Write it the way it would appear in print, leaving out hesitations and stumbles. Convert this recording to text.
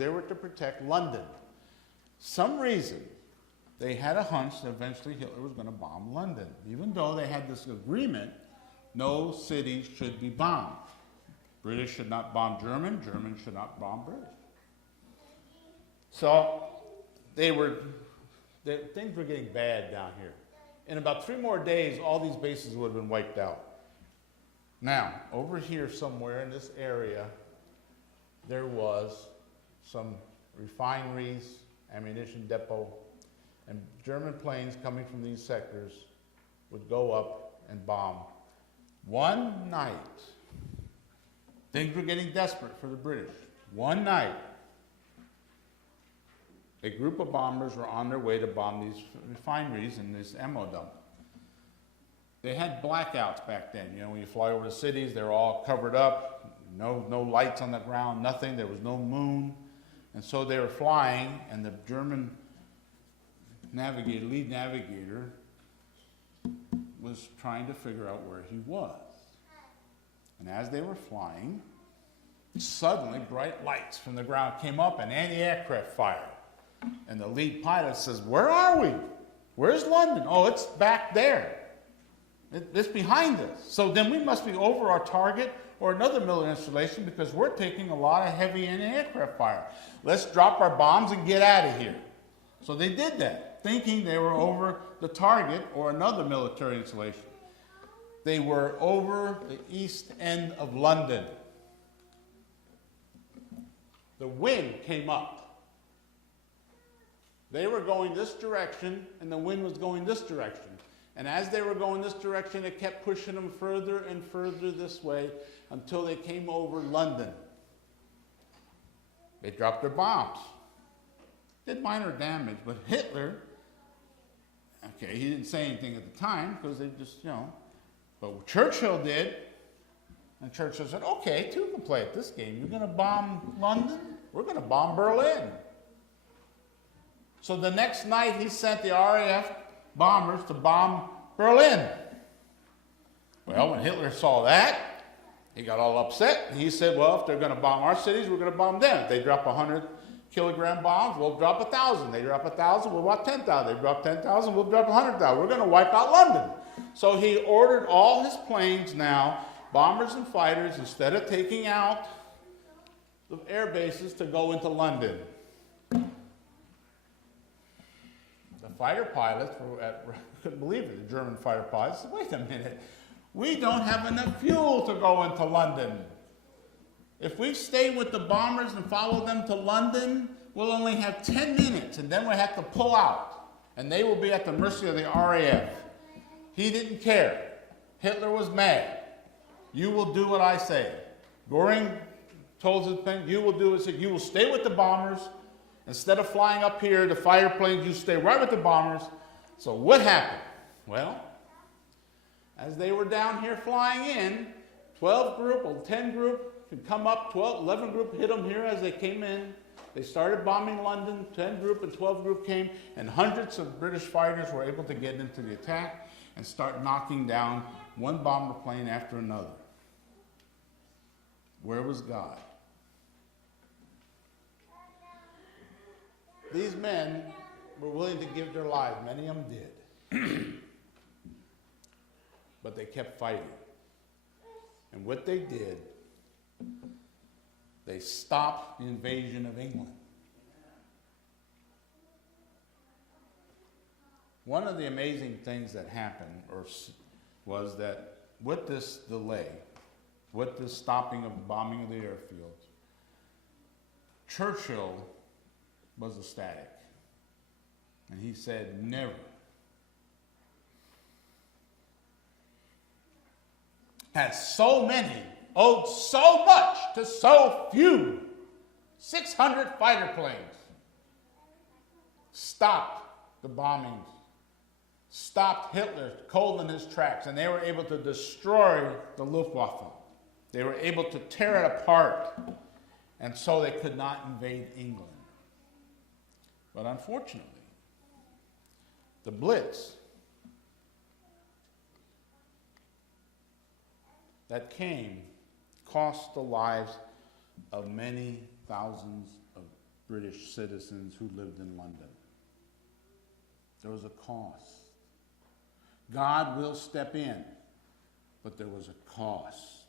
they were to protect London. Some reason, they had a hunch that eventually Hitler was going to bomb London. Even though they had this agreement, no cities should be bombed. British should not bomb German, German should not bomb British. So things were getting bad down here. In about 3 more days, all these bases would have been wiped out. Now, over here somewhere in this area, there was some refineries, ammunition depot, and German planes coming from these sectors would go up and bomb. One night, things were getting desperate for the British. One night, a group of bombers were on their way to bomb these refineries and this ammo dump. They had blackouts back then. You know, when you fly over the cities, they're all covered up, no lights on the ground, nothing. There was no moon. And so they were flying, and the German navigator, lead navigator, was trying to figure out where he was. And as they were flying, suddenly bright lights from the ground came up and anti-aircraft fire. And the lead pilot says, "Where are we? Where's London?" "Oh, it's back there. It's behind us." So then we must be over our target or another military installation because we're taking a lot of heavy anti-aircraft fire. Let's drop our bombs and get out of here. So they did that, thinking they were over the target or another military installation. They were over the east end of London. The wind came up. They were going this direction, and the wind was going this direction. And as they were going this direction, it kept pushing them further and further this way until they came over London. They dropped their bombs. Did minor damage, but Hitler, okay, he didn't say anything at the time because they just, but Churchill did. And Churchill said, "Okay, two can play at this game. You're going to bomb London? We're going to bomb Berlin." So the next night, he sent the RAF bombers to bomb Berlin. Well, when Hitler saw that, he got all upset. And he said, "Well, if they're going to bomb our cities, we're going to bomb them. If they drop 100-kilogram bombs, we'll drop 1,000. They drop 1,000, we'll drop 10,000. They drop 10,000, we'll drop 100,000. We're going to wipe out London." So he ordered all his planes now, bombers and fighters, instead of taking out the air bases, to go into London. Fighter pilots couldn't believe it. The German fighter pilots said, "Wait a minute, we don't have enough fuel to go into London. If we stay with the bombers and follow them to London, we'll only have 10 minutes, and then we'll have to pull out, and they will be at the mercy of the RAF." He didn't care. Hitler was mad. "You will do what I say." Goring told his thing, "You will do it. You will stay with the bombers. Instead of flying up here, the fighter planes, you stay right with the bombers." So what happened? Well, as they were down here flying in, 12 group or 10 group could come up, 11 group hit them here as they came in. They started bombing London, 10 group and 12 group came, and hundreds of British fighters were able to get into the attack and start knocking down one bomber plane after another. Where was God? These men were willing to give their lives. Many of them did. But they kept fighting. And what they did, they stopped the invasion of England. One of the amazing things that happened was that with this delay, with this stopping of bombing of the airfields, Churchill was ecstatic. And he said, "Never has so many owed so much to so few. 600 fighter planes stopped the bombings, stopped Hitler cold in his tracks, and they were able to destroy the Luftwaffe. They were able to tear it apart, and so they could not invade England. But unfortunately, the Blitz that came cost the lives of many thousands of British citizens who lived in London. There was a cost. God will step in, but there was a cost.